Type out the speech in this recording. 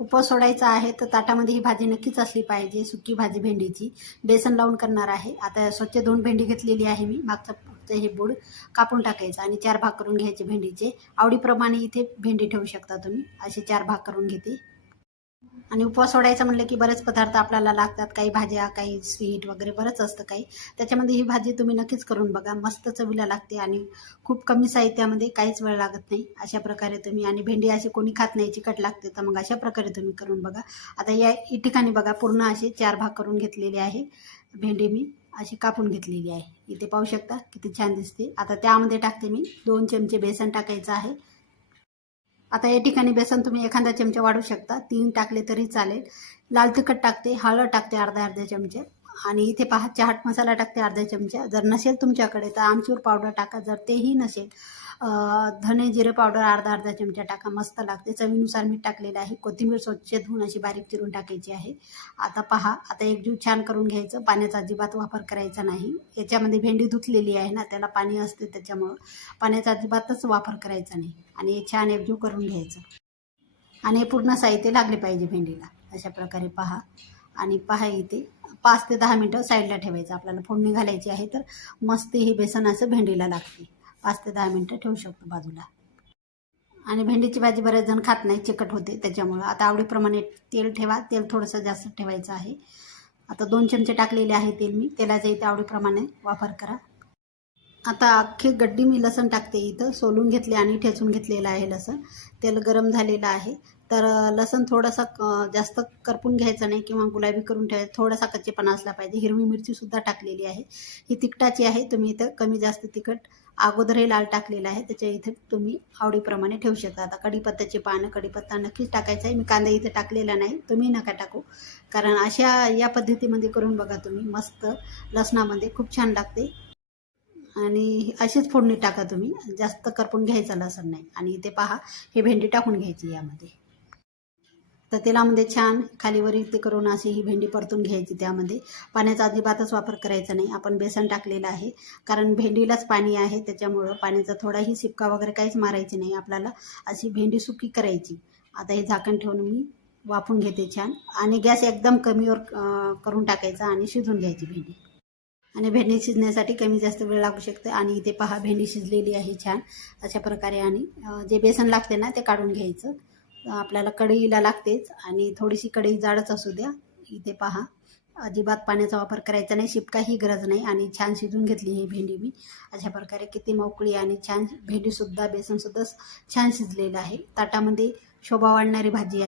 उपवास सोडायचा आहे तर ताटामध्ये ही भाजी नक्कीच असली पाहिजे. सुकी भाजी भेंडीची बेसन लावून करणार आहे. आता स्वच्छ धुवून भेंडी घेतलेली आहे मी. मागचं हे बुड कापून टाकायचं आणि 4 भाग करून घ्यायचे भेंडीचे. आवडीप्रमाणे इथे भेंडी ठेवू शकता तुम्ही. असे 4 भाग करून घेते. आणि उपवास सोडायचा म्हणलं की बरेच पदार्थ आपल्याला लागतात. काही भाज्या, काही स्वीट वगैरे बरंच असतं काही. त्याच्यामध्ये ही भाजी तुम्ही नक्कीच करून बघा. मस्त चवीला लागते आणि खूप कमी साहित्यामध्ये काहीच वेळ लागत नाही. अशा प्रकारे तुम्ही आणि भेंडी अशी कोणी खात नाही, चिकट लागते, तर मग अशा प्रकारे तुम्ही करून बघा. आता या ठिकाणी बघा पूर्ण असे 4 भाग करून घेतलेले आहे. भेंडी मी अशी कापून घेतलेली आहे. इथे पाहू शकता किती छान दिसते. आता त्यामध्ये टाकते मी 2 चमचे बेसन टाकायचं आहे. आता या ठिकाणी बेसन तुम्ही एखादा चमचा वाढू शकता. 3 टाकले तरी चालेल. लाल तिखट टाकते, हळद टाकते अर्धा चमचे आणि इथे पहा चाट मसाला टाकते अर्धा चमचा. जर नसेल तुमच्याकडे तर आमचूर पावडर टाका. जर तेही नसेल धने जिरे पावडर अर्धा चमचा टाका. मस्त लागते. चवीनुसार मीठ टाकलेलं आहे. कोथिंबीर स्वच्छ धुवून अशी बारीक चिरून टाकायची आहे. आता पहा, आता एकजीव छान करून घ्यायचं. पाण्याचा अजिबात वापर करायचा नाही. याच्यामध्ये भेंडी धुतलेली आहे ना, त्याला पाणी असते, त्याच्यामुळं पाण्याचा अजिबातच वापर करायचा नाही. आणि हे छान एकजीव करून घ्यायचं. आणि हे पूर्ण साहित्य लागले पाहिजे भेंडीला. अशा प्रकारे पहा. आणि पहा इथे 5 ते 10 मिनटं साईडला ठेवायचं. आपल्याला फोडणी घालायची आहे तर मस्त हे बेसन असं भेंडीला लागते. 5 ते 10 मिनटं ठेवू शकतो बाजूला. आणि भेंडीची भाजी बरेच जण खात नाही, चिकट होते, त्याच्यामुळं आता आवडीप्रमाणे तेल ठेवा. तेल थोडंसं जास्त ठेवायचं आहे. आता 2 चमचे टाकलेले आहे तेल मी. तेलाचा इथे आवडीप्रमाणे वापर करा. आता अख्खी गड्डी मी लसण टाकते. इथं सोलून घेतले आणि ठेचून घेतलेलं आहे लसण. तेल गरम झालेलं आहे. तर लसण थोडासा जास्त करपून घ्यायचं नाही किंवा गुलाबी करून ठेवायचं. थोडासा कच्चेपणा असला पाहिजे. हिरवी मिरचीसुद्धा टाकलेली आहे. ही तिखटाची आहे. तुम्ही इथं कमी जास्त तिखट अगोदरही लाल टाकलेलं आहे, त्याच्या इथे तुम्ही आवडीप्रमाणे ठेवू शकता. आता कढीपत्त्याची पानं, कढीपत्ता नक्कीच टाकायचा आहे. मी कांदा इथे टाकलेला नाही, तुम्ही नका टाकू. कारण अशा या पद्धतीमध्ये करून बघा तुम्ही. मस्त लसणामध्ये खूप छान लागते. आणि अशीच फोडणी टाका तुम्ही. जास्त करपून घ्यायचं लसण नाही. आणि इथे पहा, हे भेंडी टाकून घ्यायची यामध्ये. तर तेलामध्ये छान खालीवर इथे करून अशी ही भेंडी परतून घ्यायची. त्यामध्ये पाण्याचा अजिबातच वापर करायचा नाही. आपण बेसन टाकलेलं आहे, कारण भेंडीलाच पाणी आहे, त्याच्यामुळं पाण्याचा थोडाही शिपका वगैरे काहीच मारायची नाही. आपल्याला अशी भेंडी सुकी करायची. आता हे झाकण ठेवून मी वाफून घेते छान. आणि गॅस एकदम कमीवर करून टाकायचा आणि शिजून घ्यायची भेंडी. आणि भेंडी शिजण्यासाठी कमी जास्त वेळ लागू शकते. आणि इथे पहा, भेंडी शिजलेली आहे छान अशा प्रकारे. आणि जे बेसन लागते ना ते काढून घ्यायचं. आपल्याला कढईला लागतेच आणि थोडीशी कढई जाडच असू द्या. इथे पहा, अजिबात पाण्याचा वापर करायचा नाही, शिपकाही गरज नाही. आणि छान शिजून घेतली ही भेंडी मी. अशा प्रकारे किती मोकळी आणि छान भेंडीसुद्धा, बेसनसुद्धा छान शिजलेलं आहे. ताटामध्ये शोभा वाढणारी भाजी आहे.